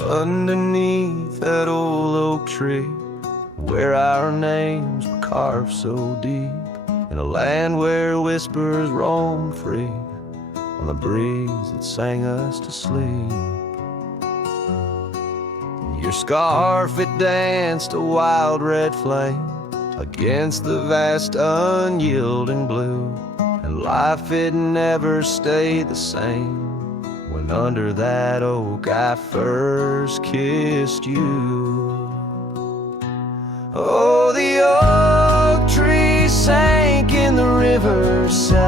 Underneath that old oak tree, where our names were carved so deep, in a land where whispers roamed free on the breeze that sang us to sleep. Your scarf, it danced a wild red flame against the vast unyielding blue, and life, it never stayed the same when under that oak I first kissed you. Oh, the oak tree sank in the riverside,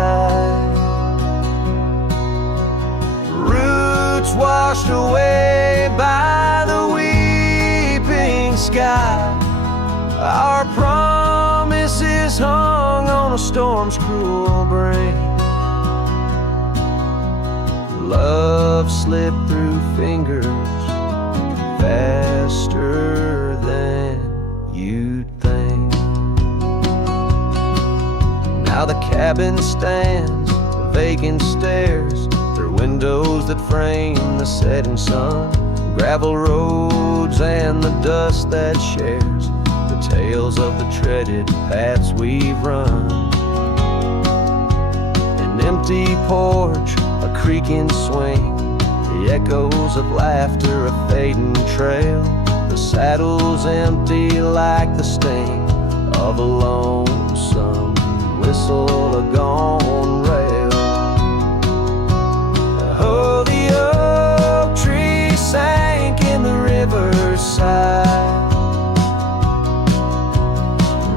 roots washed away by the weeping sky. Our promises hung on a storm's cruel break. Love slipped through fingers faster than you'd think. Now the cabin stands, vacant stairs, through windows that frame the setting sun, gravel roads and the dust that shares the tales of the treaded paths we've run. An empty porch, a creaking swing, the echoes of laughter, a fading trail, the saddle's empty like the sting of a lonesome whistle, a gone rail. Oh, the oak tree sank in the riverside,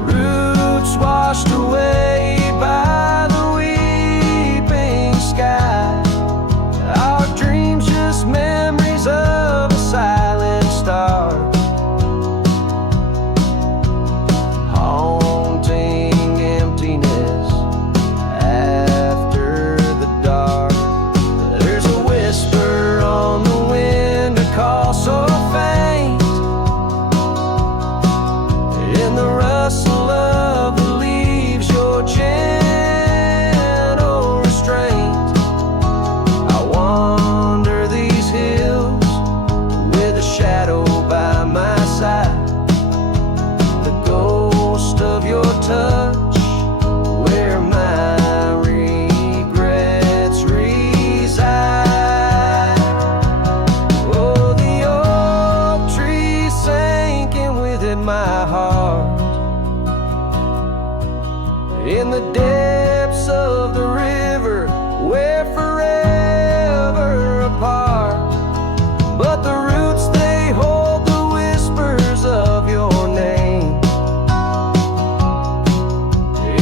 roots washed away by the weeping sky. Our dreams just memories of a silent star, haunting emptiness after the dark. There's a whisper on the wind, a call so faint, in the rustle of the leaves, your gentle restraint. I wander these hills with a shadow by my side, the ghost of your touch, where my regrets reside. Oh, the oak tree sank, and with it my heart, in the depths of the river, we're forever apart. But the roots, they hold the whispers of your name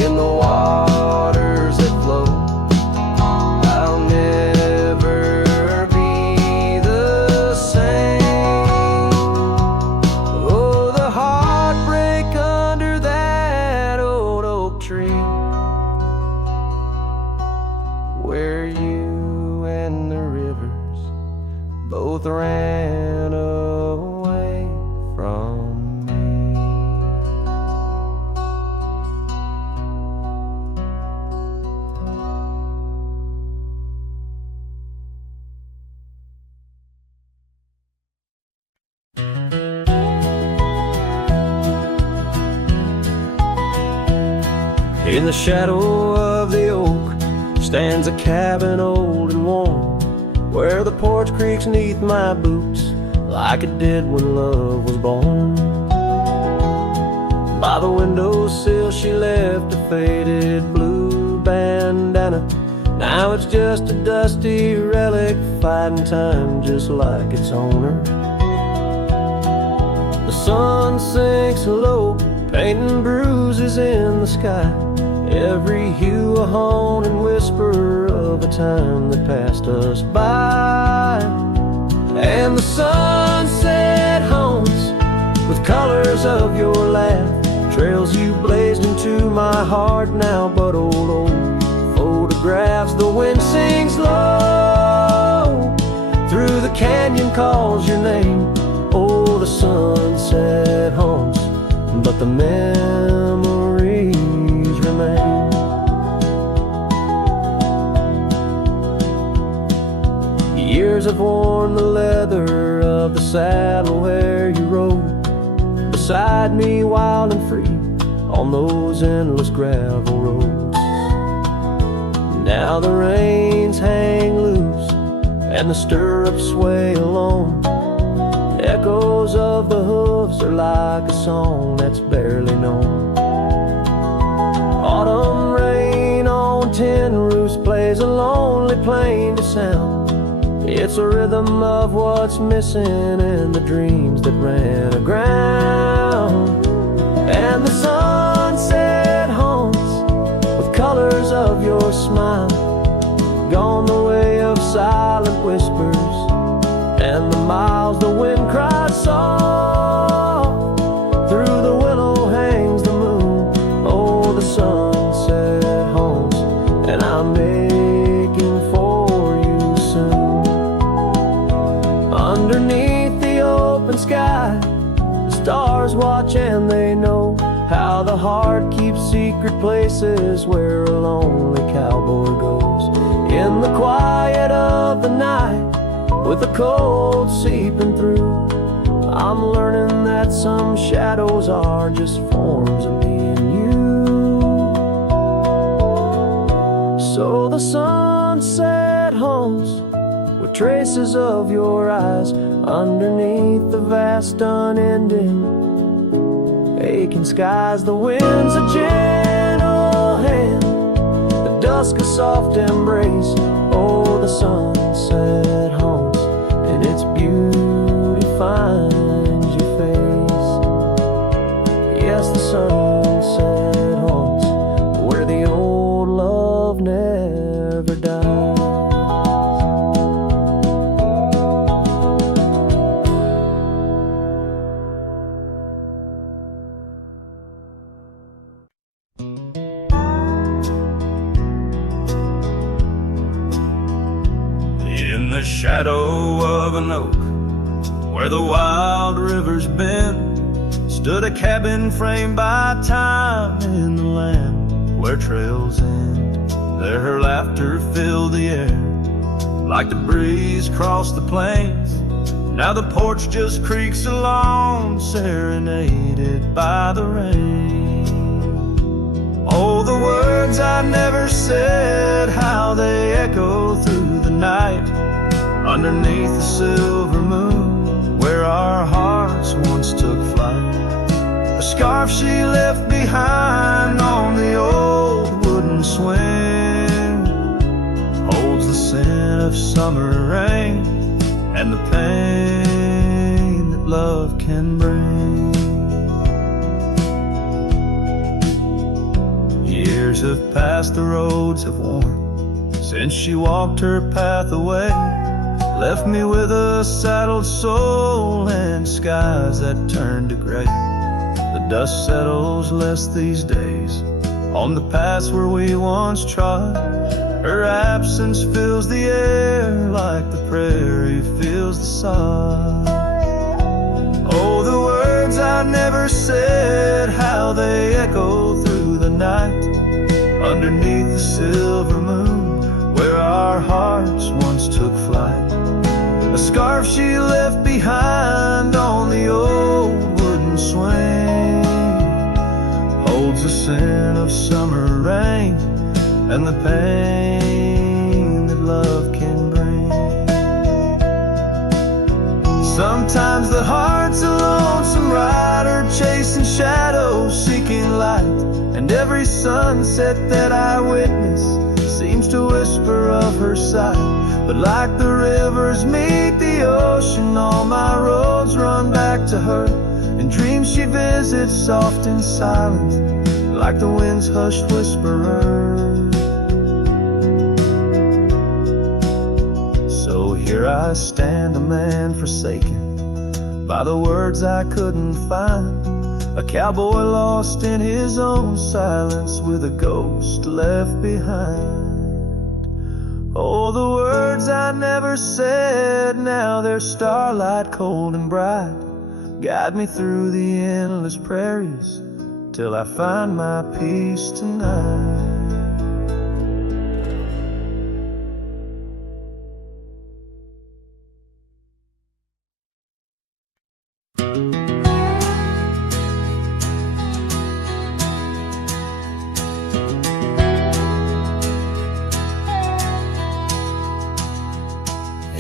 in the waters that flow. I'll never be the same. Oh, the heartbreak under that old oak tree, where you and the rivers both ran away from me. In the shadow of the oak stands a cabin old and warm, where the porch creaks neath my boots like it did when love was born. By the windowsill she left a faded blue bandana. Now it's just a dusty relic, fighting time just like its owner. The sun sinks low, painting bruises in the sky, every hue a haunting whisper of a time that passed us by. And the sunset haunts with colors of your laugh, trails you blazed into my heart now but old photographs. The wind sings low through the canyon, calls your name. Oh, the sunset haunts, but the memories remain. Years have worn the leather of of the saddle where you rode beside me, wild and free, on those endless gravel roads. Now the reins hang loose and the stirrups sway alone. Echoes of the hooves are like a song that's barely known. Autumn rain on tin roofs plays a lonely plain to sound. It's a rhythm of what's missing in the dreams that ran aground. And the sunset haunts with colors of your smile, gone the way of silent whispers and the miles the wind cries soft. Through the willow hangs the moon. Oh, the sunset haunts, and I'm making for you soon. Underneath the open sky, the stars watch and they know how the heart keeps secret places where a lonely cowboy goes. In the quiet of the night, with the cold seeping through, I'm learning that some shadows are just forms of me and you. So the sunset haunts with traces of your eyes underneath the vast unending aching skies. The wind's a gentle hand, the dusk a soft embrace. Oh, the sunset haunts, and its beauty finds your face. Yes, the sunset haunts where the old love never dies. In the shadow of an oak, where the wild rivers bend, stood a cabin framed by time in the land where trails end. There her laughter filled the air like the breeze crossed the plains. Now the porch just creaks along, serenaded by the rain. Oh, the words I never said, how they echo through the night, underneath the silver moon, where our hearts once took flight. A scarf she left behind on the old wooden swing holds the scent of summer rain and the pain that love can bring. Years have passed, the roads have worn since she walked her path away, left me with a saddled soul and skies that turn to gray. The dust settles less these days on the paths where we once trod. Her absence fills the air like the prairie fills the sod. Oh, the words I never said, how they echo through the night, underneath the silver moon, where our hearts once took flight. A scarf she left behind on the old wooden swing holds the scent of summer rain and the pain that love can bring. Sometimes the heart's a lonesome rider, chasing shadows, seeking light, and every sunset that I witness seems to whisper of her sight. But like the rivers meet the ocean, all my roads run back to her. In dreams she visits soft and silent, like the wind's hushed whisperer. So here I stand, a man forsaken by the words I couldn't find, a cowboy lost in his own silence with a ghost left behind. Oh, the words I never said, now they're starlight cold and bright, guide me through the endless prairies till I find my peace tonight.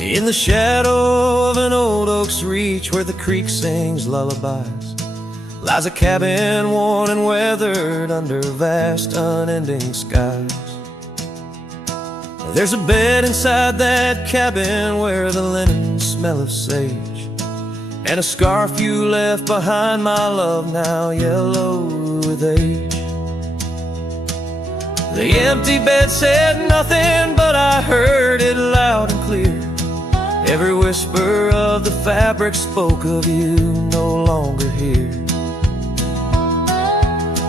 In the shadow of an old oak's reach, where the creek sings lullabies, lies a cabin worn and weathered under vast unending skies. There's a bed inside that cabin where the linens smell of sage, and a scarf you left behind, my love, now yellow with age. The empty bed said nothing, but I heard it loud and clear. Every whisper of the fabric spoke of you no longer here.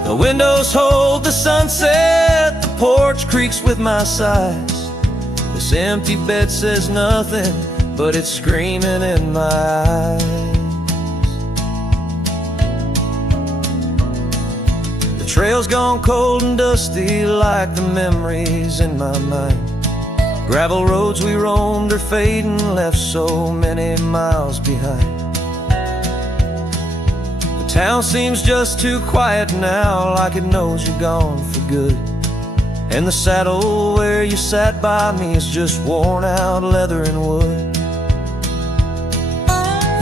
The windows hold the sunset, the porch creaks with my sighs. This empty bed says nothing, but it's screaming in my eyes. The trail's gone cold and dusty like the memories in my mind. Gravel roads we roamed are fading, left so many miles behind. The town seems just too quiet now, like it knows you're gone for good. And the saddle where you sat by me is just worn out leather and wood.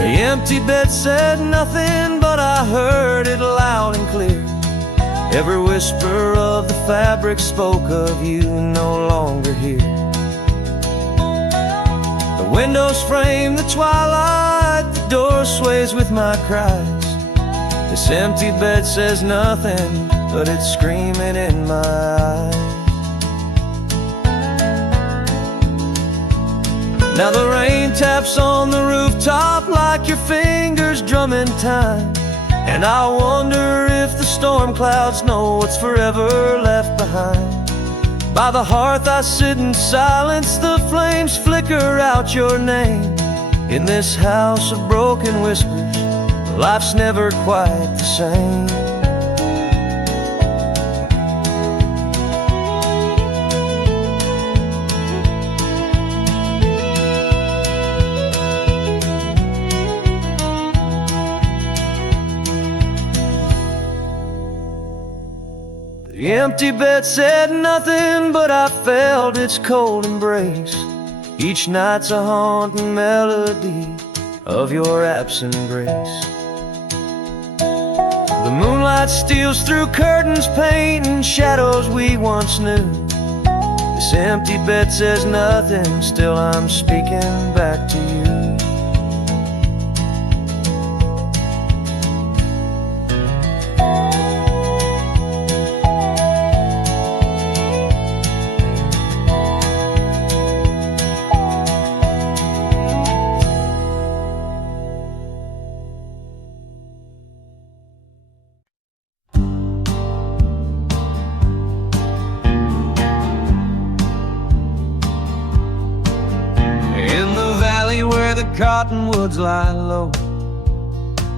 The empty bed said nothing, but I heard it loud and clear. Every whisper of the fabric spoke of you no longer here. The windows frame the twilight, the door sways with my cries. This empty bed says nothing, but it's screaming in my eyes. Now the rain taps on the rooftop like your fingers drumming time, and I wonder if the storm clouds know what's forever left behind. By the hearth I sit in silence, the flames flicker out your name. In this house of broken whispers, life's never quite the same. The empty bed said nothing, but I felt its cold embrace. Each night's a haunting melody of your absent grace. The moonlight steals through curtains, painting shadows we once knew. This empty bed says nothing, still I'm speaking back to you. Cottonwoods lie low,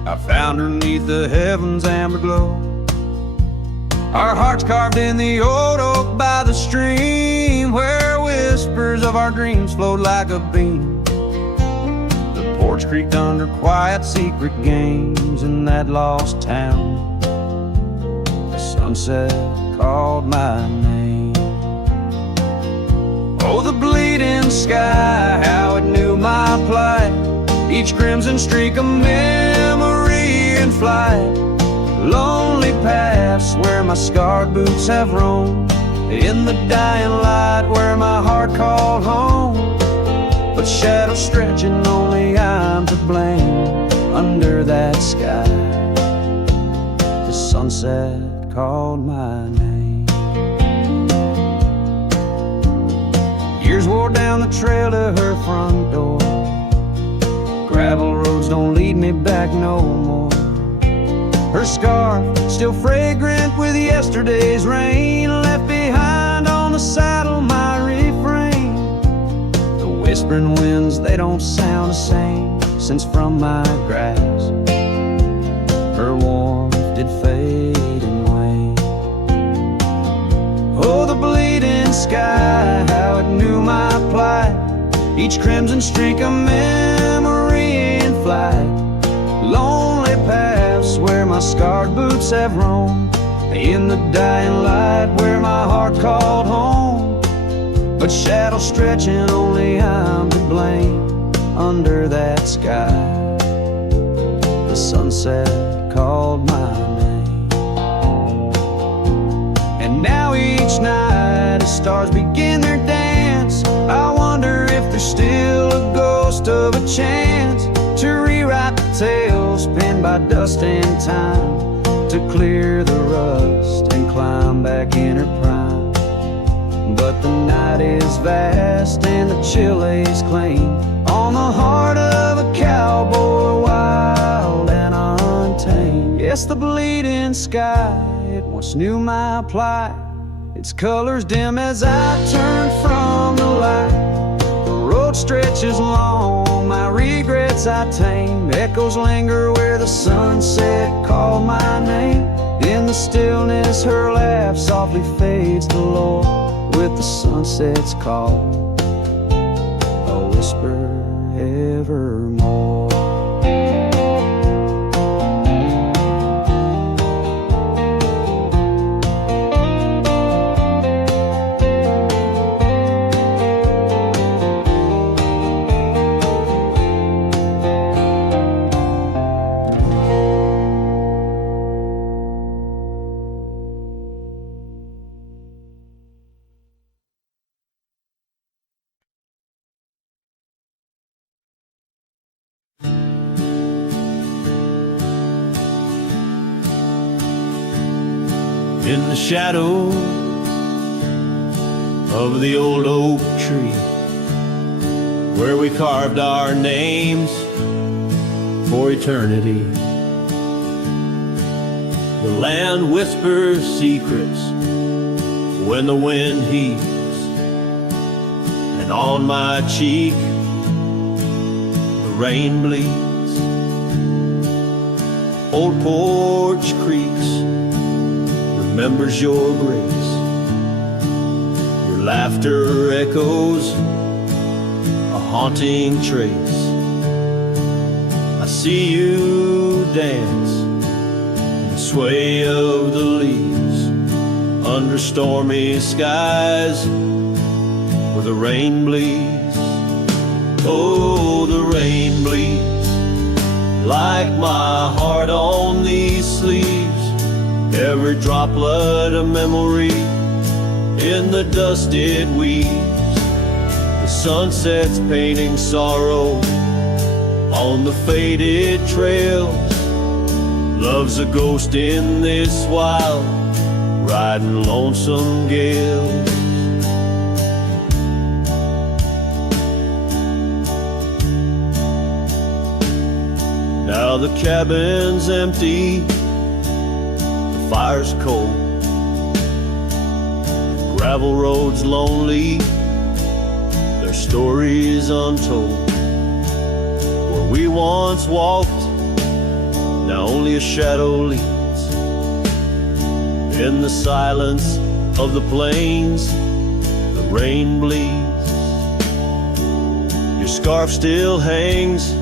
I found her 'neath the heavens' amber glow. Our hearts carved in the old oak by the stream, where whispers of our dreams flowed like a beam. The porch creaked under quiet secret games in that lost town. The sunset called my name. Oh, the bleeding sky, how it knew my plight. Each crimson streak a memory in flight. Lonely paths where my scarred boots have roamed. In the dying light where my heart called home. But shadows stretching, only I'm to blame. Under that sky, the sunset called my name. Years wore down the trail to her front door. Gravel roads don't lead me back no more. Her scarf still fragrant with yesterday's rain, left behind on the saddle my refrain. The whispering winds, they don't sound the same since from my grass her warmth did fade and wane. Oh, the bleeding sky, how it knew my plight. Each crimson streak a memory in flight. Lonely paths where my scarred boots have roamed. In the dying light where my heart called home. But shadows stretching, only I'm to blame. under that sky. The sunset called my name. And now each night as stars begin their dance, I wonder if there's still a ghost of a chance to rewrite the tales penned by dust and time, to clear the rust and climb back in her prime. But the night is vast and the chill lays claim on the heart of a cowboy, wild and untamed. Yes, the bleeding sky, it once knew my plight, its colors dim as I turn from the light. The road stretches long, my regrets I tame. Echoes linger where the sunset called my name. In the stillness her laugh softly fades to low, with the sunset's call, a whisper evermore. In the shadow of the old oak tree, where we carved our names for eternity, the land whispers secrets when the wind heaves, and on my cheek the rain bleeds. Old porch creaks, remembers your grace. Your laughter echoes a haunting trace. I see you dance in the sway of the leaves under stormy skies where the rain bleeds. Oh, the rain bleeds like my heart on these sleeves. Every droplet of memory in the dust it weaves. The sunset's painting sorrow on the faded trails. Love's a ghost in this wild, riding lonesome gales. Now the cabin's empty, the fire's cold, gravel roads lonely, their stories untold. Where we once walked, now only a shadow leads. In the silence of the plains, the rain bleeds. Your scarf still hangs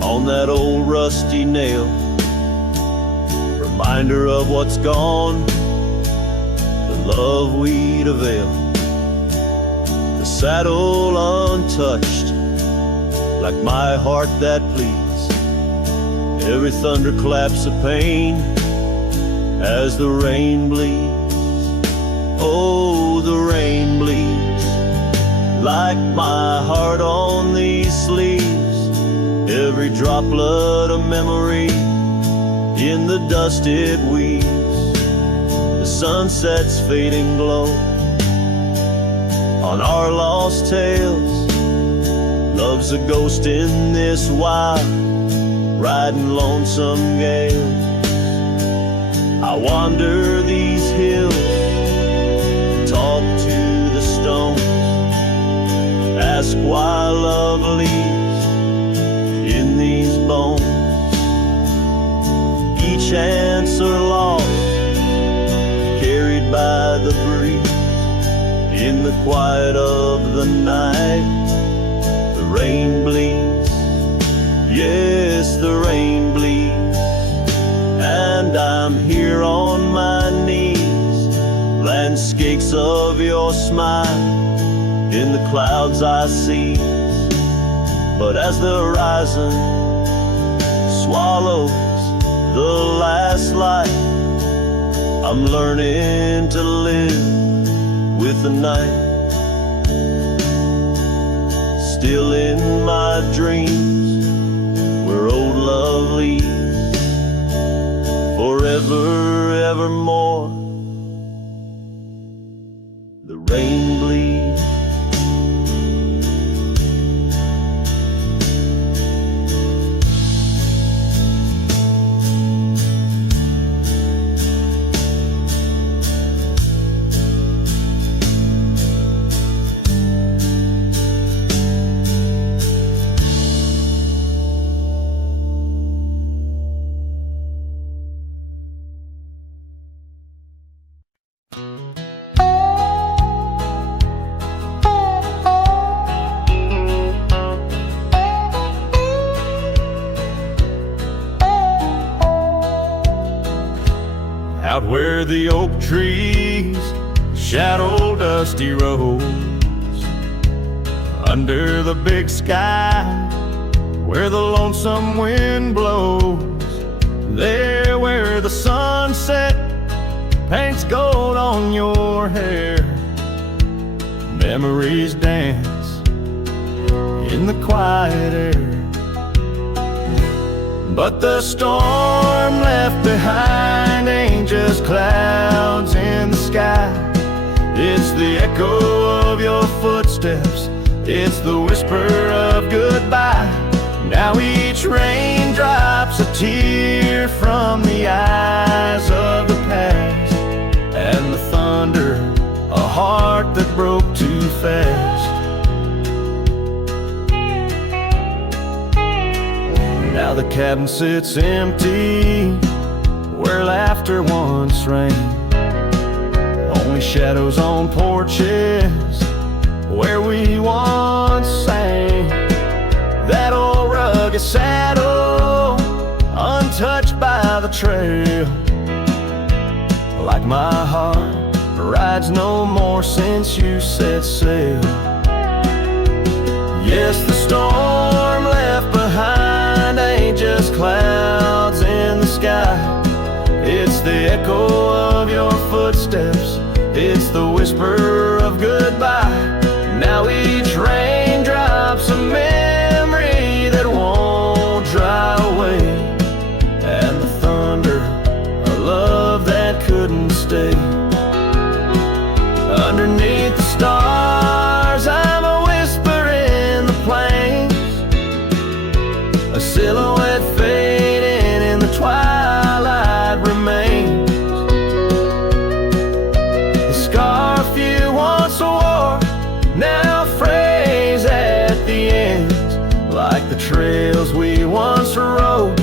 on that old rusty nail, reminder of what's gone, the love we'd avail. The saddle untouched, like my heart that pleads. Every thunderclap's a pain as the rain bleeds. Oh, the rain bleeds like my heart on these sleeves. Every droplet of memory in the dust it weaves. The sunset's fading glow on our lost tales. Love's a ghost in this wild, riding lonesome gale. I wander these hills, talk to the stones, ask why love leaves in these bones. Each answer lost, carried by the breeze. In the quiet of the night, the rain bleeds. Yes, the rain bleeds. And I'm here on my knees. Landscapes of your smile in the clouds I see. But as the horizon swallows the last light, I'm learning to live with the night. Still in my dreams, where old love leads, forever, evermore, the rain bleeds. Out where the oak trees shadow dusty roads, under the big sky where the lonesome wind blows, there where the sunset paints gold on your hair, memories dance in the quiet air. But the storm left behind ain't just clouds in the sky. It's the echo of your footsteps, it's the whisper of goodbye. Now each raindrop's a tear from the eyes of the past, and the thunder, a heart that broke too fast. Now the cabin sits empty, where laughter once reigned. Only shadows on porches, where we once sang. That old rugged saddle, untouched by the trail. Like my heart, rides no more since you set sail. Yes, the storm left behind ain't just clouds in the sky. It's the echo of your footsteps, it's the whisper of goodbye. Now each raindrop's a memory that won't dry away, and the thunder, a love that couldn't stay. Underneath the stars, I'm a whisper in the plains, a silhouette fading in the twilight remains. The scarf you once wore now frays at the ends, like the trails we once rode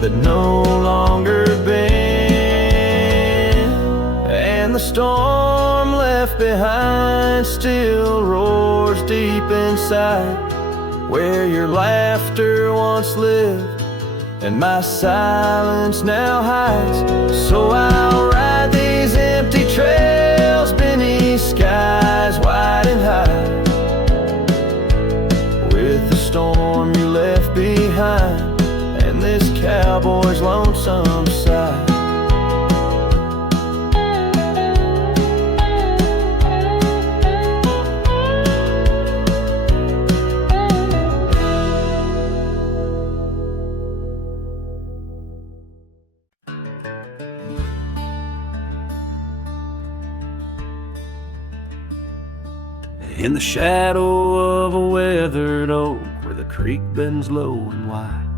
that no longer bend. And the storm left behind still roars deep inside, where your laughter once lived and my silence now hides. So I'll ride these empty trails beneath skies wide and high, with the storm you left behind and this cowboy's lonesome sigh. In the shadow of a weathered oak, where the creek bends low and wide,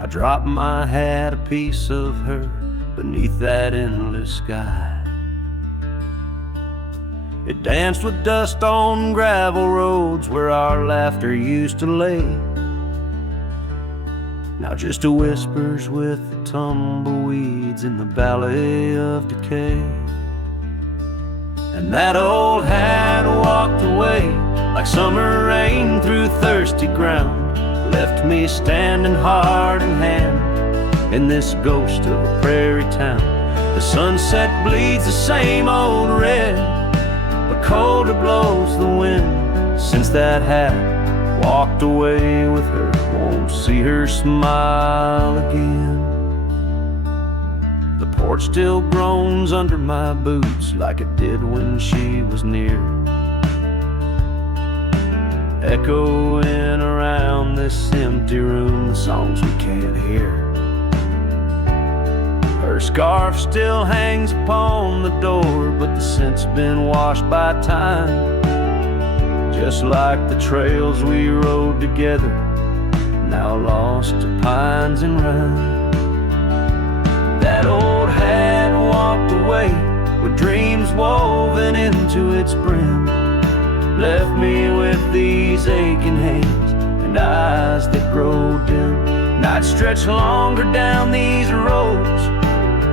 I drop my hat, a piece of her, beneath that endless sky. It danced with dust on gravel roads where our laughter used to lay. Now just a whispers with the tumbleweeds in the valley of decay. And that old hat walked away like summer rain through thirsty ground, left me standing heart in hand in this ghost of a prairie town. The sunset bleeds the same old red, but colder blows the wind. since that hat walked away with her. Won't see her smile again. The porch still groans under my boots like it did when she was near, echoing around this empty room, the songs we can't hear. Her scarf still hangs upon the door, but the scent's been washed by time, just like the trails we rode together, now lost to pines and rime. That old hat walked away with dreams woven into its brim, left me with these aching hands and eyes that grow dim. Nights stretch longer down these roads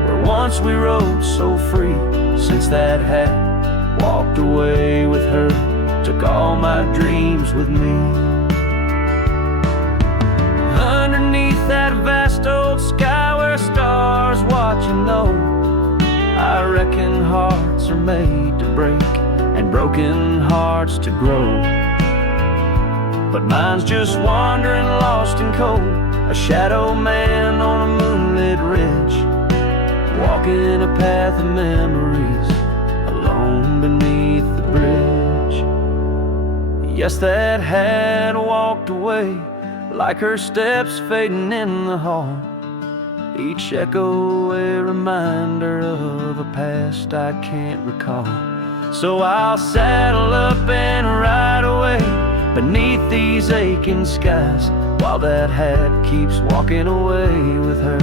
where once we rode so free, since that hat walked away with her, took all my dreams with me. Underneath that vast old sky where stars watch and know, I reckon hearts are made to break and broken hearts to grow. But mine's just wandering lost and cold, a shadow man on a moonlit ridge, walking a path of memories alone beneath the bridge. Yes, that hat walked away like her steps fading in the hall, each echo a reminder of a past I can't recall. So I'll saddle up and ride away beneath these aching skies, while that hat keeps walking away with her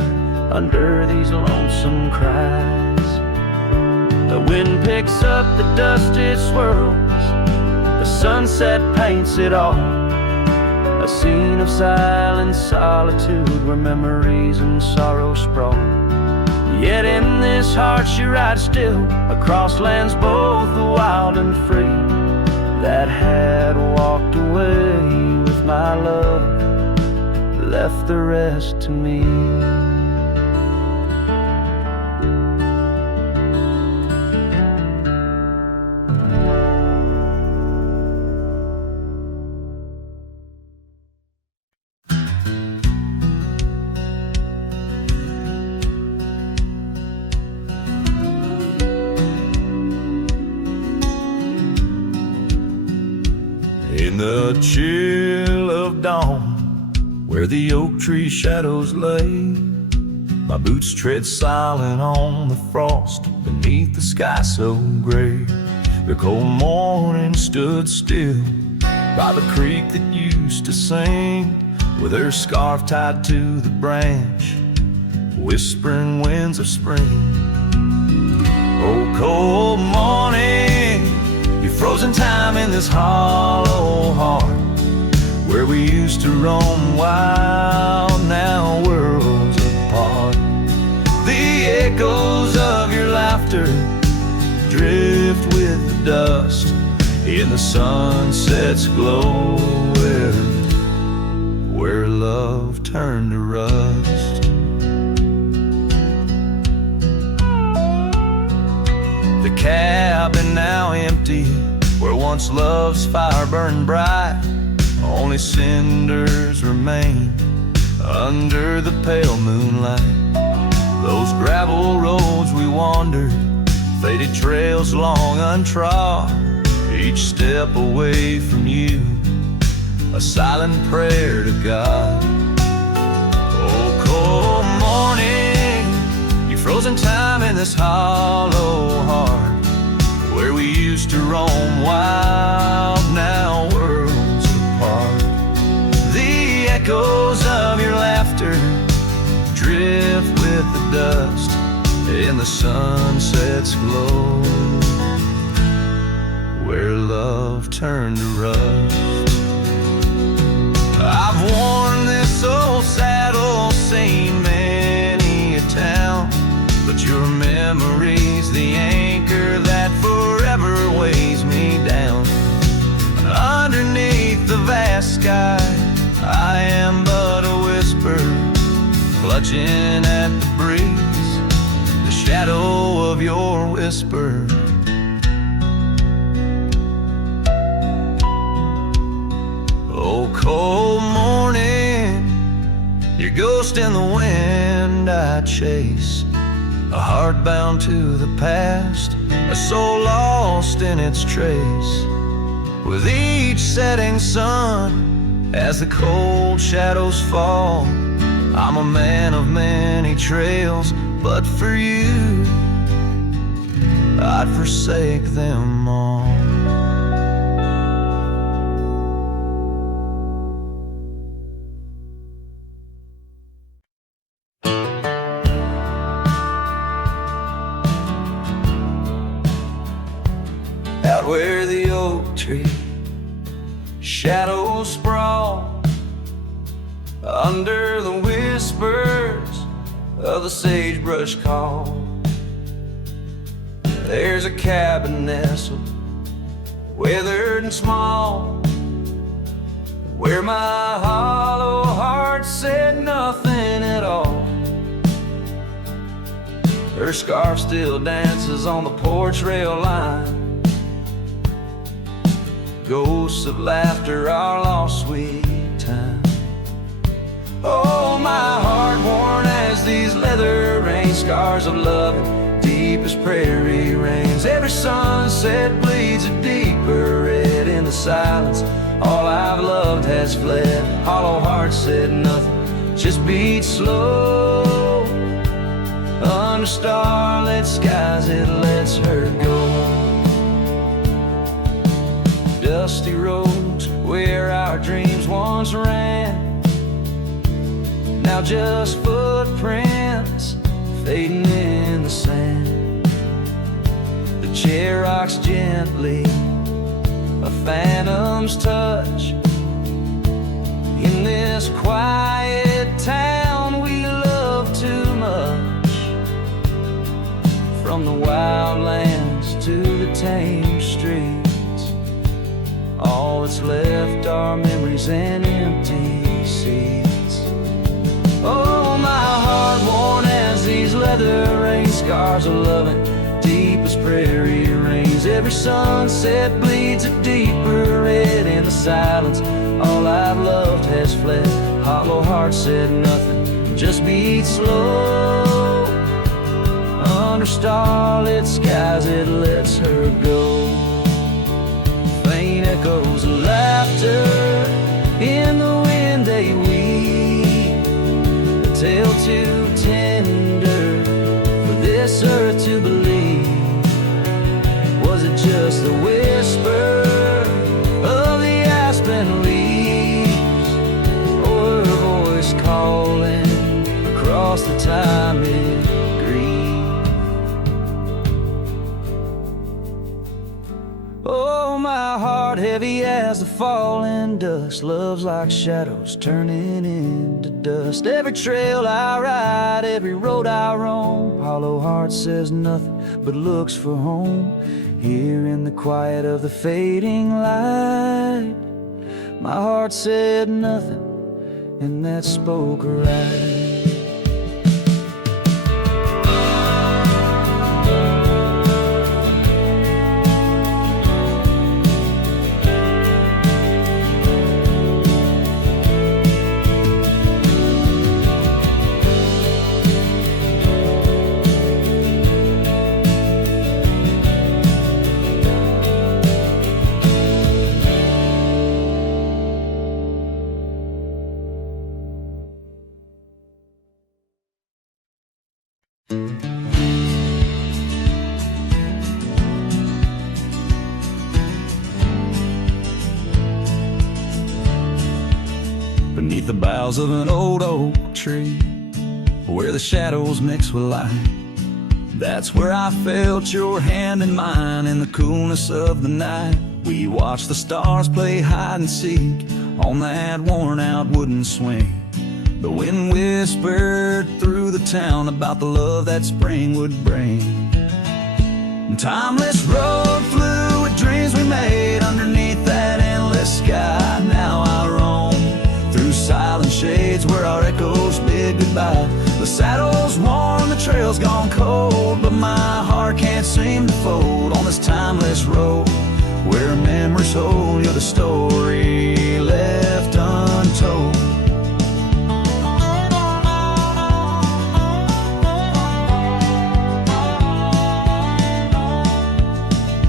under these lonesome cries. The wind picks up the dust it swirls, the sunset paints it all, a scene of silent solitude where memories and sorrow sprawl. Yet in this heart she rides still, across lands both wild and free. That hat walked away with my love, left the rest to me. In the chill of dawn, where the oak tree shadows lay, my boots tread silent on the frost beneath the sky so gray. The cold morning stood still by the creek that used to sing, with her scarf tied to the branch, whispering winds of spring. Oh, cold morning, you frozen time in this hollow heart, where we used to roam wild, now worlds apart. The echoes of your laughter drift with the dust in the sunset's glow, where love turned to rust. The cabin now empty, where once love's fire burned bright, only cinders remain under the pale moonlight. Those gravel roads we wandered, faded trails long untrod, each step away from you, a silent prayer to God. Oh, cold morning, you frozen time in this hollow heart, where we used to roam wild, now worlds apart. The echoes of your laughter drift with the dust in the sunset's glow, where love turned to rust. I've worn this old saddle, seen many a town, but your memory's the anchor that forever weighs me down. Underneath the vast sky, I am but a whisper, clutching at the breeze, the shadow of your whisper. cold morning, your ghost in the wind I chase. A heart bound to the past, a soul lost in its trace. With each setting sun, as the cold shadows fall, I'm a man of many trails, but for you, I'd forsake them all. Out where the oak tree shadows sprawl, under the whispers of the sagebrush call, there's a cabin nestled, weathered and small, where my hollow heart said nothing at all. Her scarf still dances on the porch rail line, ghosts of laughter, our lost sweet time. Oh, my heart worn as these leather rain scars of loving, deep as prairie rains. Every sunset bleeds a deeper red in the silence. All I've loved has fled. Hollow heart said nothing, just beat slow. Under starlit skies it lets her go. Dusty roads where our dreams once ran, now just footprints fading in the sand. The chair rocks gently, a phantom's touch. In this quiet town we love too much. From the wildlands to the tame streets, all that's left are memories and empty seats. Oh, my heart worn as these leather rain scars of loving, deep as prairie rains. Every sunset bleeds a deeper red in the silence. All I've loved has fled. Hollow heart said nothing, just beat slow. Under starlit skies it lets her go. Faint echoes of laughter in the wind they weave, a tale too tender for this earth to believe. Was it just the whisper of the aspen leaves, or her voice calling across the time it grieved? Oh, my heart heavy as the falling dusk, love's like shadows turning into dust. Every trail I ride, every road I roam, hollow heart says nothing but looks for home. Here in the quiet of the fading light, my heart said nothing, and that spoke right. Beneath the boughs of an old oak tree, where the shadows mix with light, that's where I felt your hand in mine in the coolness of the night. We watched the stars play hide and seek on that worn out wooden swing. The wind whispered through the town about the love that spring would bring. And timeless road flew with dreams we made underneath that endless sky. Now I roam through silent shades where our echoes bid goodbye. The saddle's worn, the trail's gone cold, but my heart can't seem to fold on this timeless road where memories hold. You're the story left undone. untold.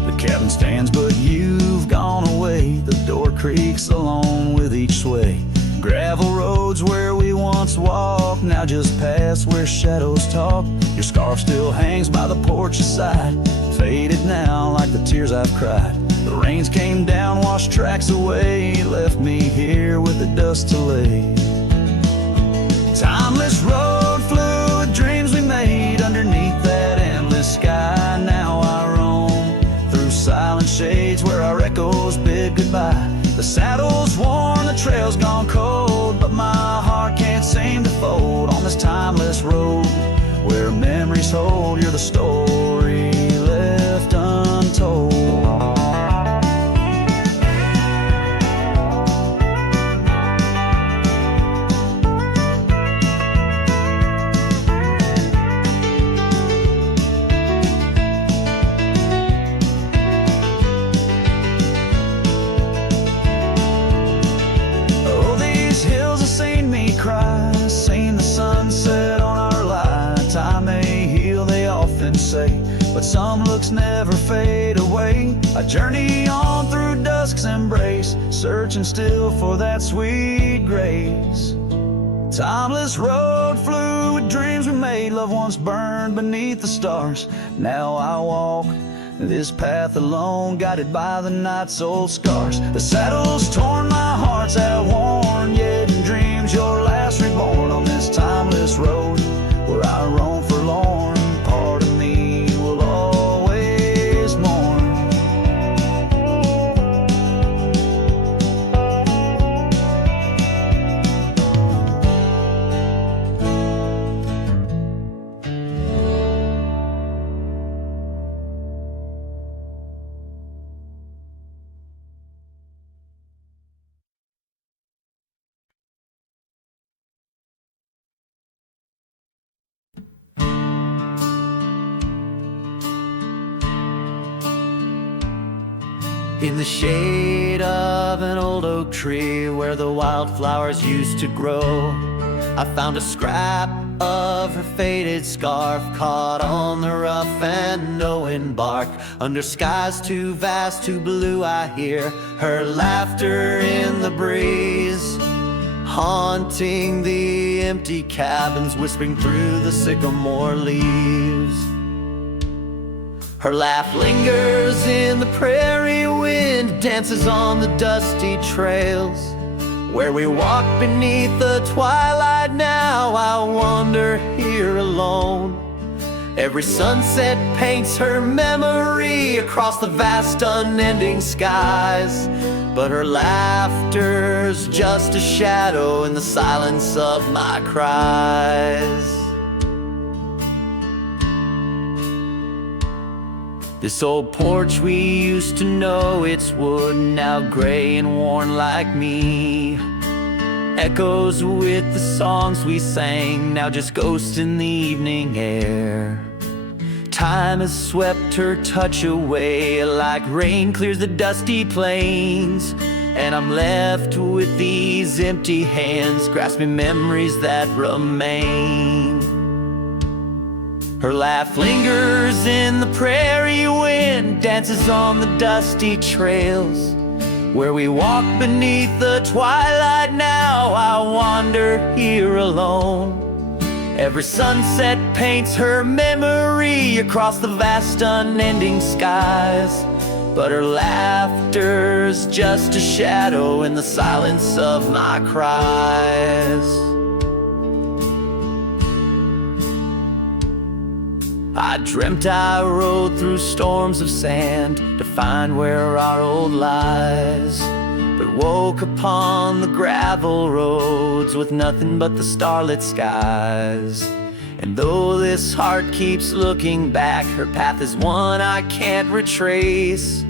The cabin stands, but you've gone away. The door creaks along with each sway. Gravel roads where we once walked, now just past where shadows talk. Your scarf still hangs by the porch's side, faded now like the tears I've cried. The rains came down, washed tracks away, left me here with the dust to lay. Timeless road, fluid dreams we made underneath that endless sky. Now I roam through silent shades where our echoes bid goodbye. The saddle's worn, the trail's gone cold, but my heart can't seem to fold on this timeless road where memories hold. You're the story left untold. Seen the sunset on our line. Time may heal, they often say, but some looks never fade away. I journey on through dusk's embrace, searching still for that sweet grace. Timeless road, fluid dreams we made, love once burned beneath the stars. Now I walk this path alone, guided by the night's old scars. The saddle's torn, my heart's outworn, yet in dreams your last reborn on this timeless road where I roam forlorn. Part of me will always mourn. In the shade of an old oak tree where the wildflowers used to grow, I found a scrap of her faded scarf caught on the rough and knowing bark. Under skies too vast, too blue, I hear her laughter in the breeze, haunting the empty cabins, whispering through the sycamore leaves. Her laugh lingers in the prairie wind, dances on the dusty trails where we walk beneath the twilight. Now I wander here alone. Every sunset paints her memory across the vast unending skies, but her laughter's just a shadow in the silence of my cries. This old porch we used to know, it's wood, now gray and worn like me, echoes with the songs we sang, now just ghosts in the evening air. Time has swept her touch away like rain clears the dusty plains, and I'm left with these empty hands grasping memories that remain. Her laugh lingers in the prairie wind, dances on the dusty trails where we walk beneath the twilight. Now I wander here alone. Every sunset paints her memory across the vast unending skies, but her laughter's just a shadow in the silence of my cries. I dreamt I rode through storms of sand to find where our old lies, but woke upon the gravel roads with nothing but the starlit skies. And though this heart keeps looking back, her path is one I can't retrace.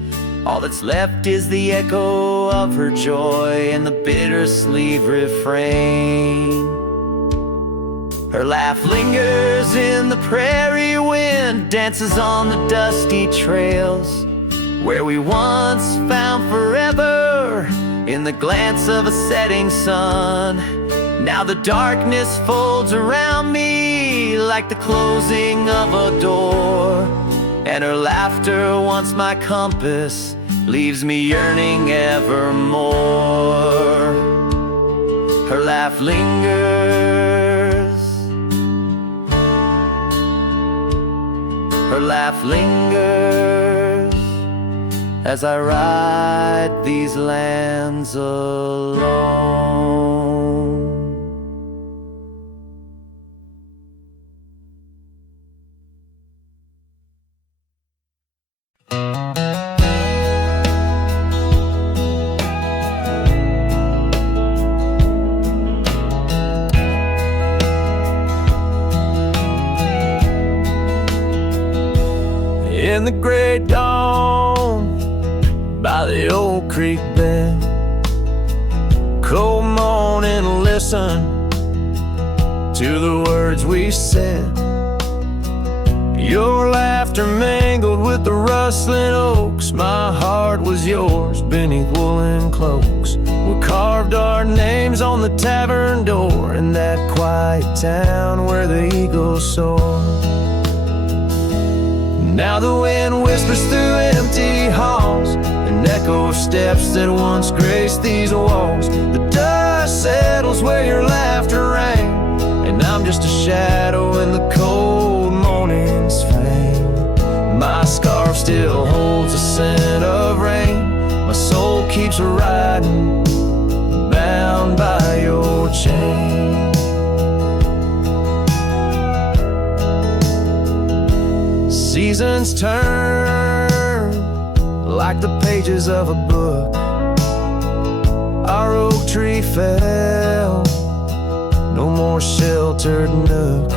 All that's left is the echo of her joy and the bittersweet refrain. Her laugh lingers in the prairie wind, dances on the dusty trails where we once found forever. in the glance of a setting sun. Now the darkness folds around me like the closing of a door, and her laughter, once my compass, leaves me yearning evermore. Her laugh lingers, her laugh lingers, as I ride these lands alone. In the gray dawn, by the old creek bed, cold morning, listen to the words we said. Your laughter mingled with the rustling oaks. My heart was yours beneath woolen cloaks. We carved our names on the tavern door in that quiet town where the eagles soar. Now the wind whispers through empty halls, an echo of steps that once graced these walls. The dust settles where your laughter rang, and I'm just a shadow in the cold morning's fame. My scarf still holds a scent of rain. My soul keeps riding, bound by your chain. Seasons turn like the pages of a book. Our oak tree fell, no more sheltered nook.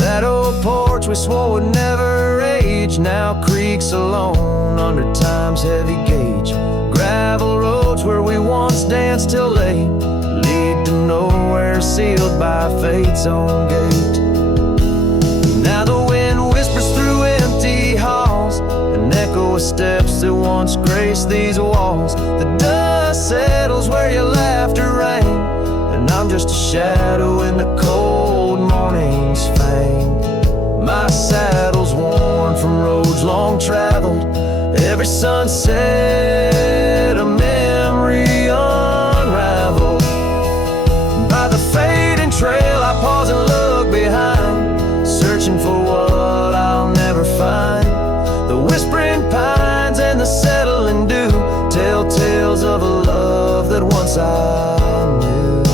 That old porch we swore would never age now creaks alone under time's heavy gauge. Gravel roads where we once danced till late lead to nowhere, sealed by fate's own gate. Now the wind whispers through empty halls, an echo of steps that once graced these walls. The dust settles where your laughter rang, and I'm just a shadow in the cold morning's fang. My saddle's worn from roads long traveled, every sunset a memory unraveled. By the fading trail I pause and look behind, searching for what I'll never find. The whispering pines and the settling dew tell tales of a love that once I knew.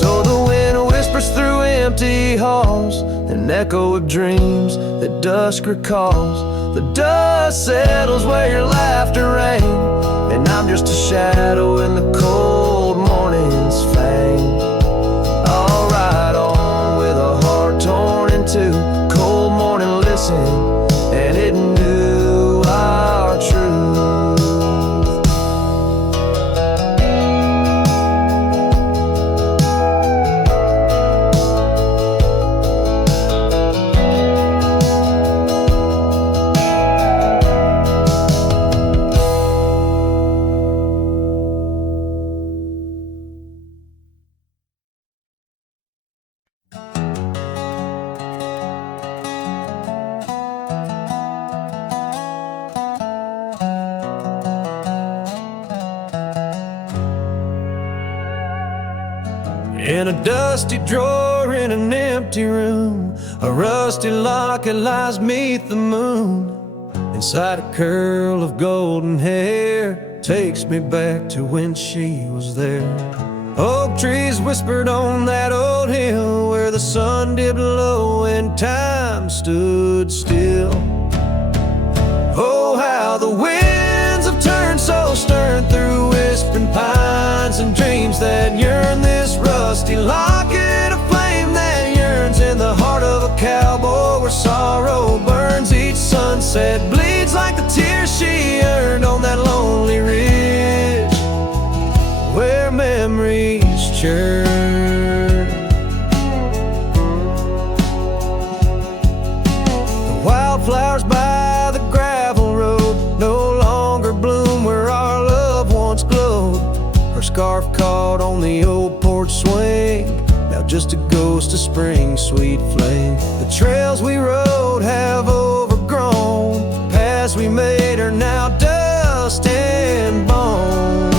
So the wind whispers through empty halls, an echo of dreams that dusk recalls. The dust settles where your laughter rang, and I'm just a shadow in the cold morning's fang. I'll ride on with a heart torn in two. Cold morning listened, and it knew our truth. In a dusty drawer in an empty room, a rusty locket lies beneath the moon. Inside a curl of golden hair takes me back to when she was there. Oak trees whispered on that old hill where the sun dipped low and time stood still. Oh, how the winds have turned so stern through whispering pines and dreams that yearn. This rusty locket, a flame that yearns in the heart of a cowboy where sorrow burns. Each sunset bleeds like the tears she earned on that lonely ridge where memories churn. The wildflowers by just a ghost of spring, sweet flame. The trails we rode have overgrown. The paths we made are now dust and bone.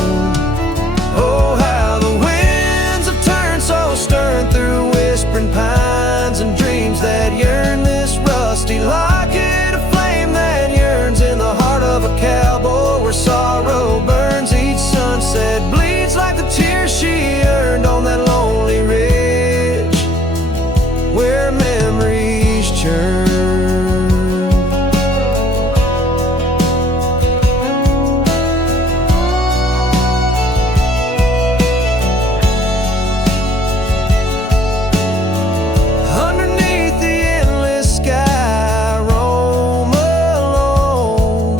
Oh, how the winds have turned so stern through whispering pines and dreams that yearn. This rusty locket, a flame that yearns in the heart of a cowboy, where sorrow burns. Each sunset bleeds like the tears she earned on that lonely ridge, where memories churn. Underneath the endless sky, roam alone.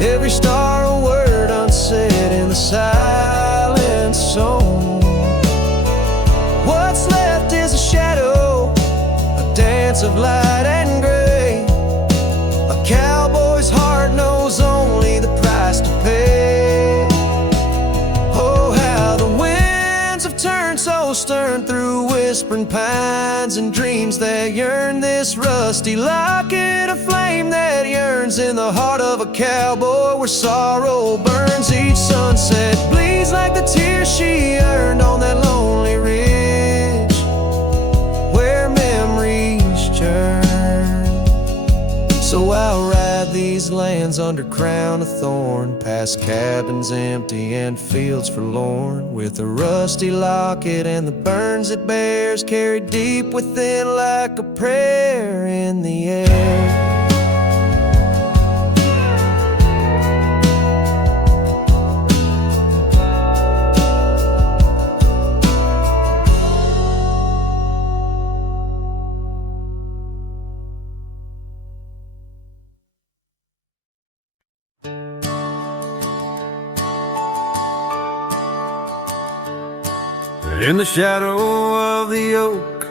Every star a word unsaid in the silent song. What's left is a shadow, a dance of light and gray. A cowboy's heart knows only the price to pay. Oh, how the winds have turned so stern through whispering pines and dreams that yearn. This rusty locket, a flame that yearns in the heart of a cowboy, where sorrow burns. Each sunset bleeds like the tears she earned on that lonely ridge, where memories churn. So I'll ride these lands under crown of thorn, past cabins empty and fields forlorn, with the rusty locket and the burns it bears, carried deep within like a prayer in the air. In the shadow of the oak,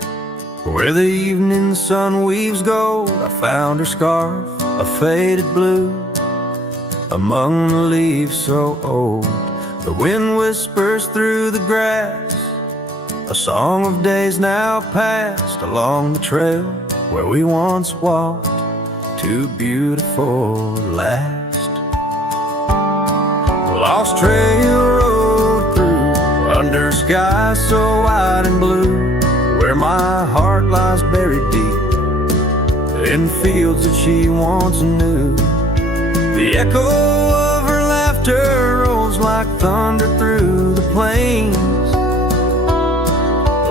where the evening sun weaves gold, I found her scarf, a faded blue, among the leaves so old. The wind whispers through the grass, a song of days now past, along the trail where we once walked, too beautiful to last. Lost trail road through under skies so wide and blue, where my heart lies buried deep in fields that she once knew. The echo of her laughter rolls like thunder through the plains.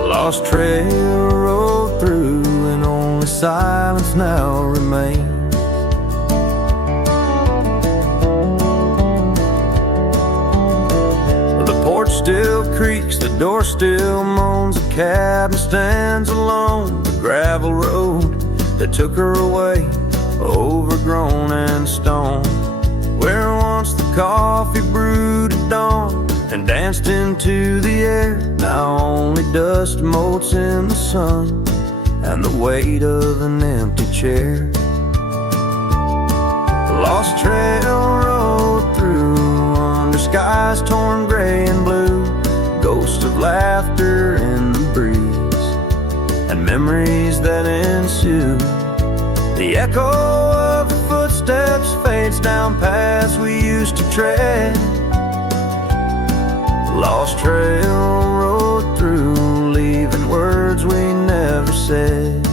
Lost trail road through, and only silence now remains. Still creaks, the door still moans, the cabin stands alone. The gravel road that took her away, overgrown and stone, where once the coffee brewed at dawn and danced into the air, now only dust motes in the sun and the weight of an empty chair. Lost trail road through under skies torn gray and blue, ghosts of laughter in the breeze and memories that ensue. The echo of the footsteps fades down paths we used to tread. Lost trail road through, leaving words we never said.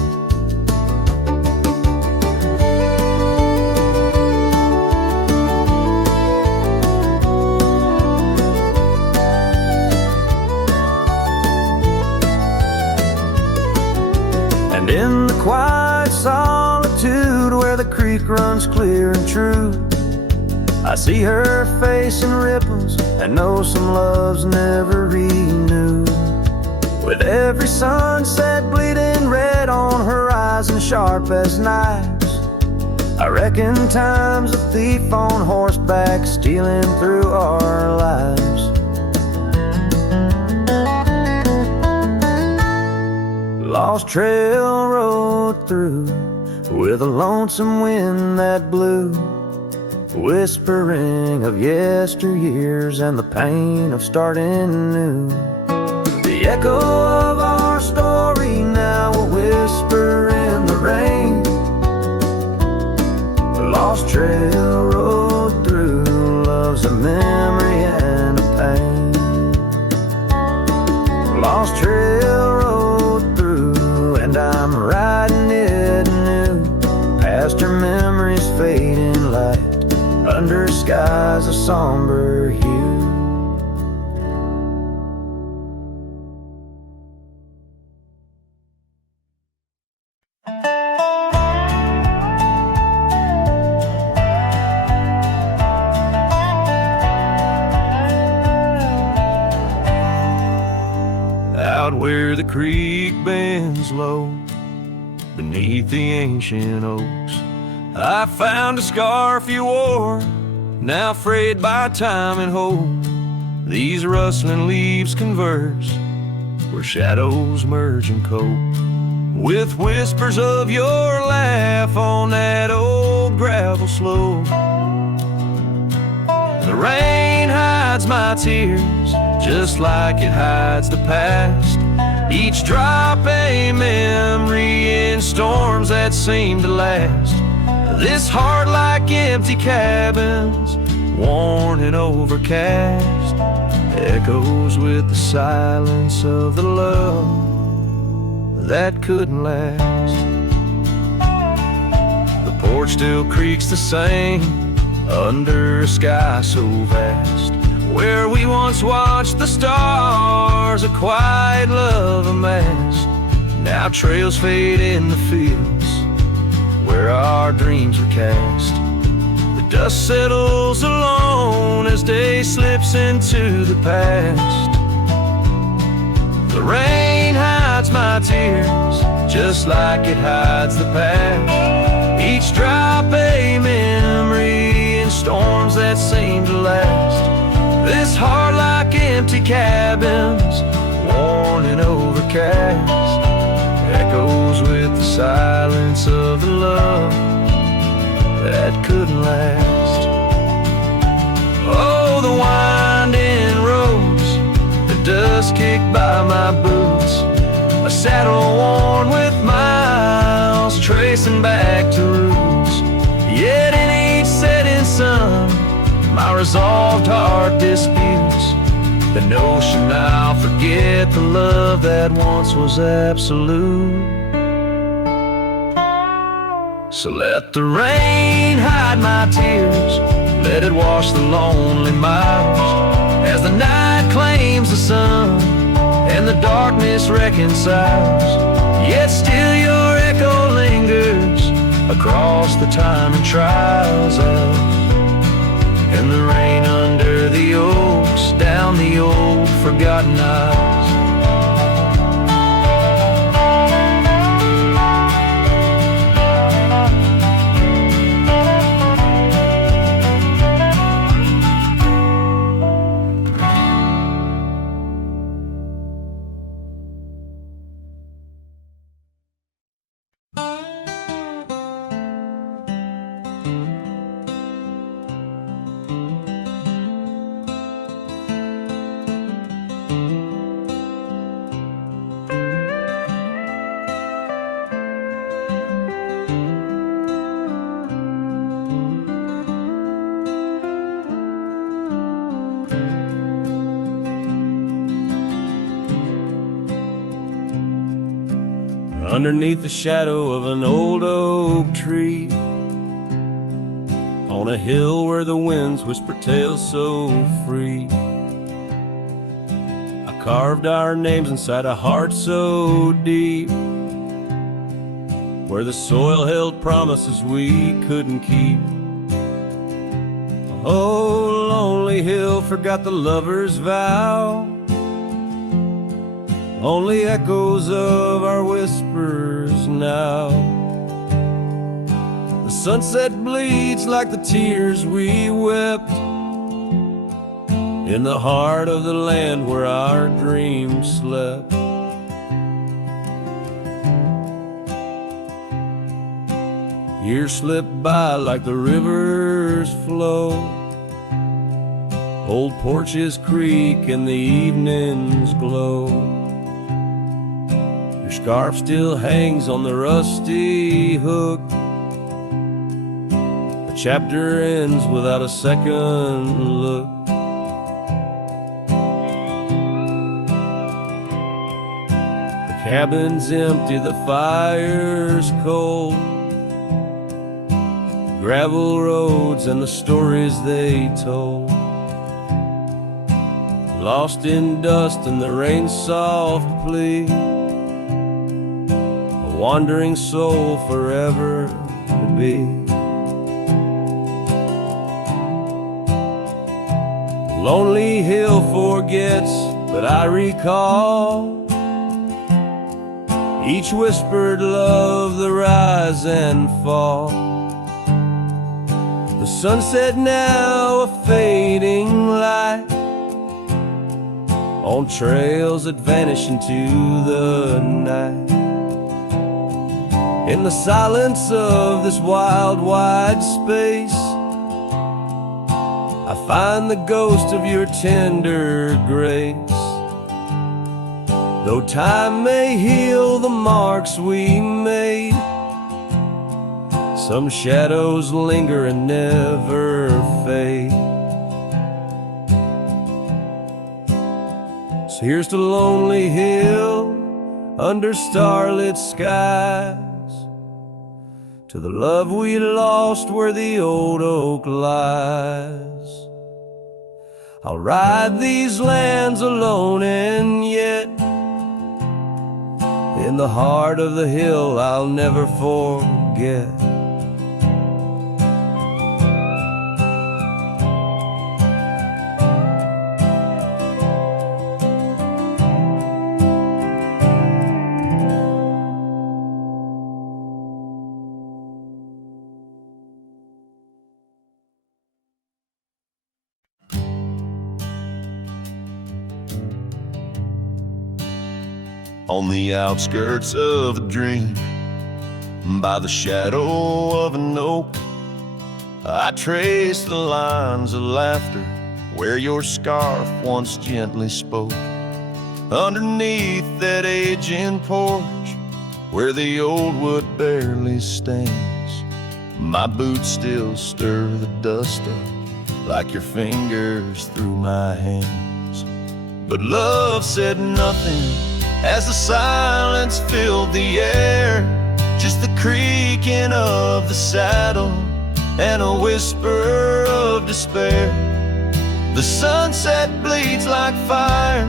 In the quiet solitude where the creek runs clear and true, I see her face in ripples and know some loves never renewed. With every sunset bleeding red on horizon sharp as knives, I reckon time's a thief on horseback stealing through our lives. Lost trail road through, with a lonesome wind that blew, whispering of yesteryears and the pain of starting new. The echo of skies a somber hue. Out where the creek bends low, beneath the ancient oaks, I found a scarf you wore, now frayed by time and hope. These rustling leaves converse, where shadows merge and cope, with whispers of your laugh on that old gravel slope. The rain hides my tears, just like it hides the past. Each drop a memory in storms that seem to last. This heart like empty cabins, worn and overcast, echoes with the silence of the love that couldn't last. The porch still creaks the same under a sky so vast, where we once watched the stars, a quiet love amassed. Now trails fade in the fields where our dreams were cast. The dust settles alone as day slips into the past. The rain hides my tears, just like it hides the past. Each drop a memory in storms that seem to last. This heart like empty cabins, worn and overcast, echoes with the silence of the love that couldn't last. Oh, the winding roads, the dust kicked by my boots, a saddle worn with miles, tracing back to roots. Yet in each setting sun, my resolved heart disputes the notion I'll forget the love that once was absolute. So let the rain hide my tears, let it wash the lonely miles, as the night claims the sun and the darkness reconciles. Yet still your echo lingers across the time and trials of, and the rain under the oaks, down the old forgotten aisles. Underneath the shadow of an old oak tree, on a hill where the winds whisper tales so free, I carved our names inside a heart so deep, where the soil held promises we couldn't keep. Oh, lonely hill forgot the lover's vow, only echoes of our whispers now. The sunset bleeds like the tears we wept in the heart of the land where our dreams slept. Years slip by like the rivers flow, old porches creak and the evenings glow. Your scarf still hangs on the rusty hook, a chapter ends without a second look. The cabin's empty, the fire's cold, gravel roads and the stories they told, lost in dust and the rain's soft plea, a wandering soul forever to be. Lonely hill forgets, but I recall each whispered love, the rise and fall. The sunset now a fading light on trails that vanish into the night. In the silence of this wild, wide space, I find the ghost of your tender grace. Though time may heal the marks we made, some shadows linger and never fade. So here's to Lonely Hill under starlit skies, to the love we lost where the old oak lies. I'll ride these lands alone, and yet in the heart of the hill I'll never forget. On the outskirts of a dream, by the shadow of an oak, I trace the lines of laughter where your scarf once gently spoke. Underneath that aging porch where the old wood barely stands, my boots still stir the dust up like your fingers through my hands. But love said nothing as the silence filled the air, just the creaking of the saddle and a whisper of despair. The sunset bleeds like fire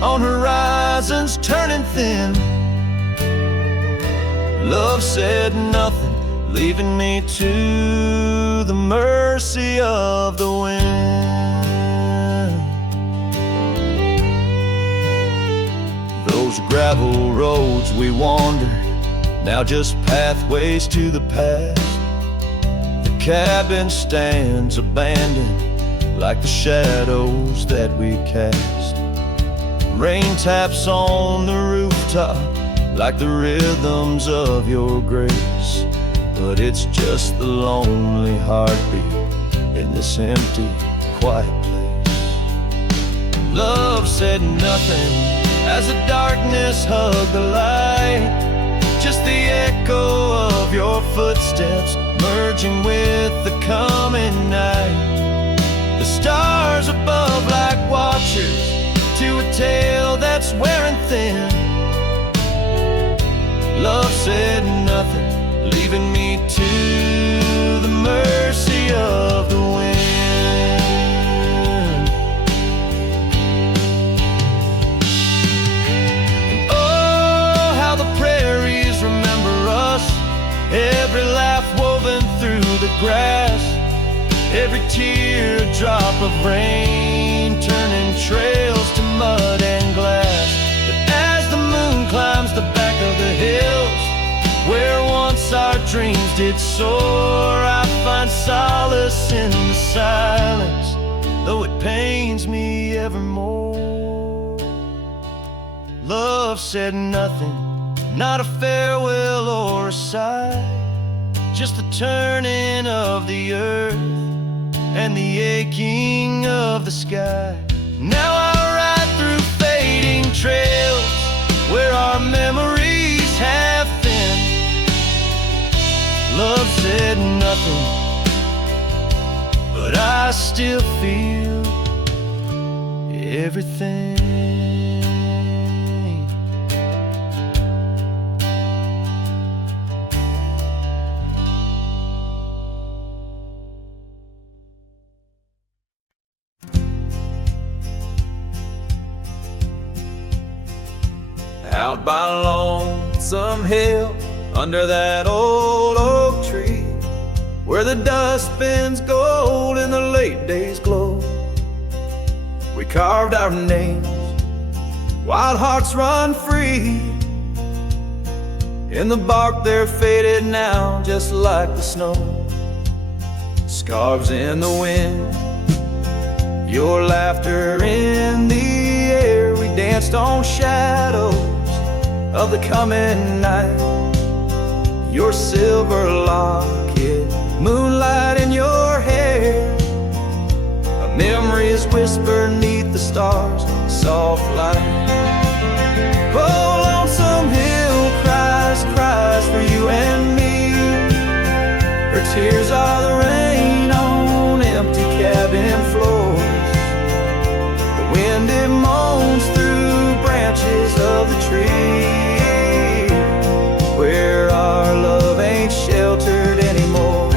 on horizons turning thin. Love said nothing, leaving me to the mercy of the wind. Those gravel roads we wandered, now just pathways to the past. The cabin stands abandoned like the shadows that we cast. Rain taps on the rooftop like the rhythms of your grace, but it's just the lonely heartbeat in this empty, quiet place. Love said nothing as the darkness hugged the light, just the echo of your footsteps merging with the coming night. The stars above like watchers to a tale that's wearing thin. Love said nothing, leaving me to the mercy of the wind. And oh, how the prairies remember us, every laugh woven through the grass, every teardrop of rain turning trails to mud and glass. But as the moon climbs the back of the hills where once our dreams did soar, I find solace in the silence, though it pains me evermore. Love said nothing, not a farewell or a sigh, just the turning of the earth and the aching of the sky. Now I ride through fading trails where our memories have thinned. Love said nothing, but I still feel everything. by Lonesome Hill, under that old oak tree, where the dust bends gold in the late day's glow. We carved our names, wild hearts run free. In the bark they're faded now, just like the snow. Scarves in the wind, your laughter in the air. We danced on shadows of the coming night. Your silver locket, moonlight in your hair. A memory is whispered neath the stars, soft light. Oh, Lonesome Hill cries, cries for you and me. Her tears are the rain on empty cabin floors. The wind, it moans through branches of the tree, where our love ain't sheltered anymore.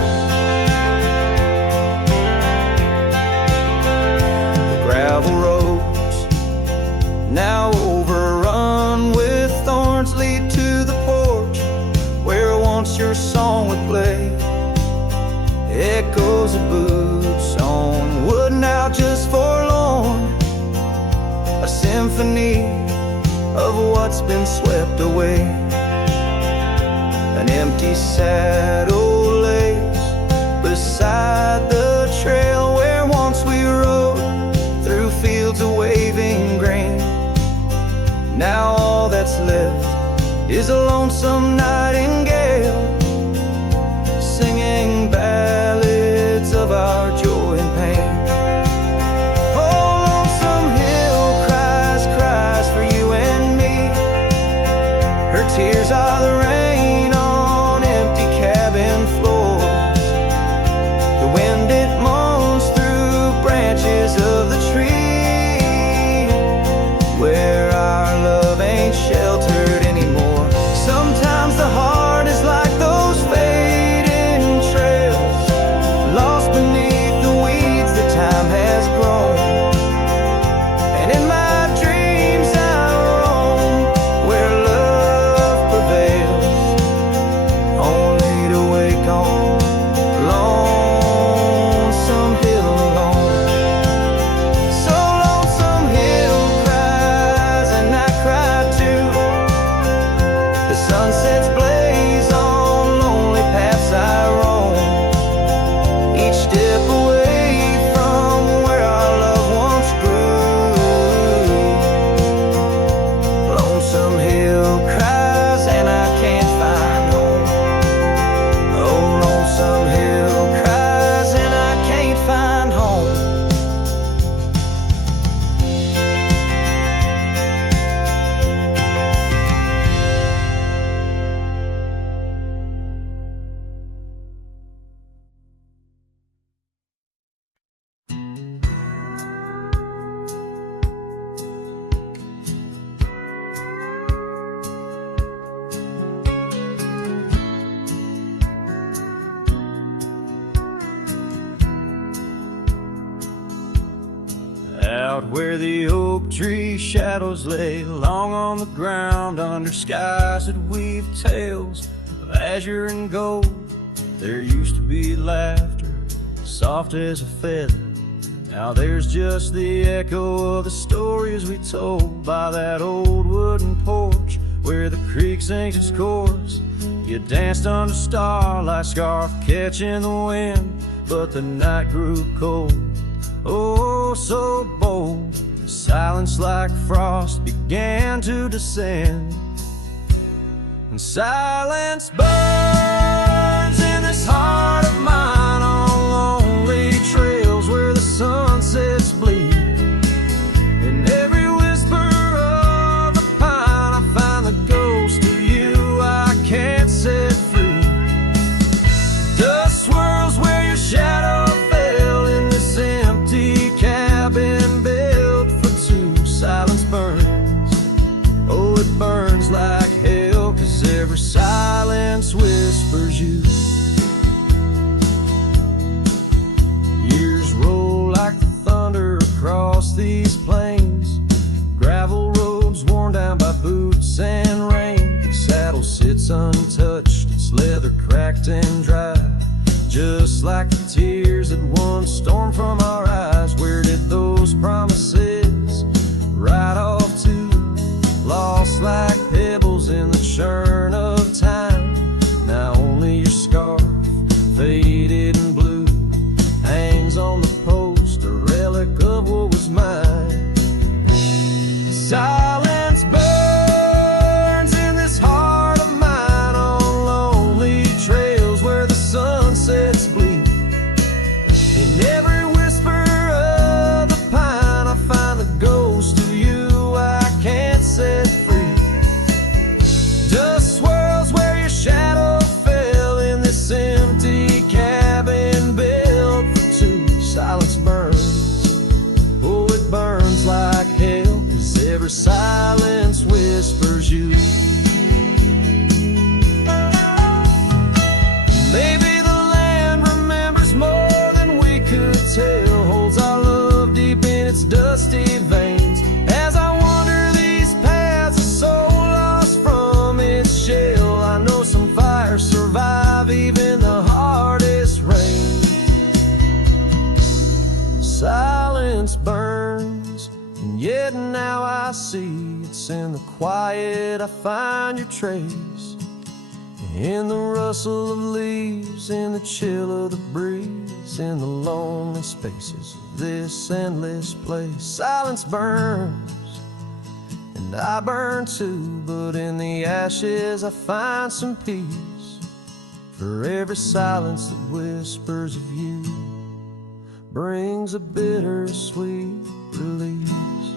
The gravel roads, now overrun with thorns, lead to the porch where once your song would play. Echoes of boots on wood, now just forlorn. A symphony of what's been swept away. An empty saddle lays beside the trail where once we rode through fields of waving grain. Now all that's left is a lonesome nightingale, singing ballads of our joy and pain. Oh, Lonesome Hill cries, cries for you and me. Her tears are the rain on empty cabin floors. The wind, it moans through branches of the tree, where our love ain't sheltered anymore. Sometimes the heart is like those fading trails, lost beneath the weeds that time has grown. And in my dreams I roam where love prevails, only to wake on Lonesome Hill alone. So Lonesome Hill cries and I cry too. The sunsets blaze on lonely paths I roam, each step away from where our love once grew. Lonesome Hill cries and I can't find home. Oh, Lonesome Hill cries and I can't find home. Out where the oak tree shadows lay long on the ground, under skies that weave tales of azure and gold, there used to be laughter soft as a feather. Now there's just the echo of the stories we told by that old wooden porch where the creek sings its chorus. You danced under starlight, scarf catching the wind, but the night grew cold, oh so bold. Silence like frost began to descend, and silence burns in this heart of mine on lonely trails where the sunsets bleed. In every whisper of the pine I find the ghost of you I can't set free. Dust swirls where your shadow fell in this empty cabin built for two. Silence burns, oh it burns like hell, 'cause every silence whispers you. Years roll like the thunder across these plains, gravel roads worn down by boots ice and rain. The saddle sits untouched, its leather cracked and dry, just like the tears that once stormed from our eyes. Where did those promises ride off to? Lost like pebbles in the churn of time. Now only your scarf, faded and blue, hangs on the post, a relic of what was mine. Silence burns in this heart of mine, on lonely trails where the sunsets bleed. In every whisper of the pine, I find the ghost of you I can't set free. Dust swirls where your shadow fell in this empty cabin built for two. Silence burns, oh it burns like hell, 'cause every silence whispers you. Maybe the land remembers more than we could tell, holds our love deep in its dusty veins. As I wander these paths, a soul lost from its shell, I know some fires survive even the hardest rain. Silence burns, and yet now I see it's in the quiet I find your trace. In the rustle of leaves, in the chill of the breeze, in the lonely spaces of this endless place. Silence burns, and I burn too, but in the ashes I find some peace. For every silence that whispers of you brings a bittersweet release.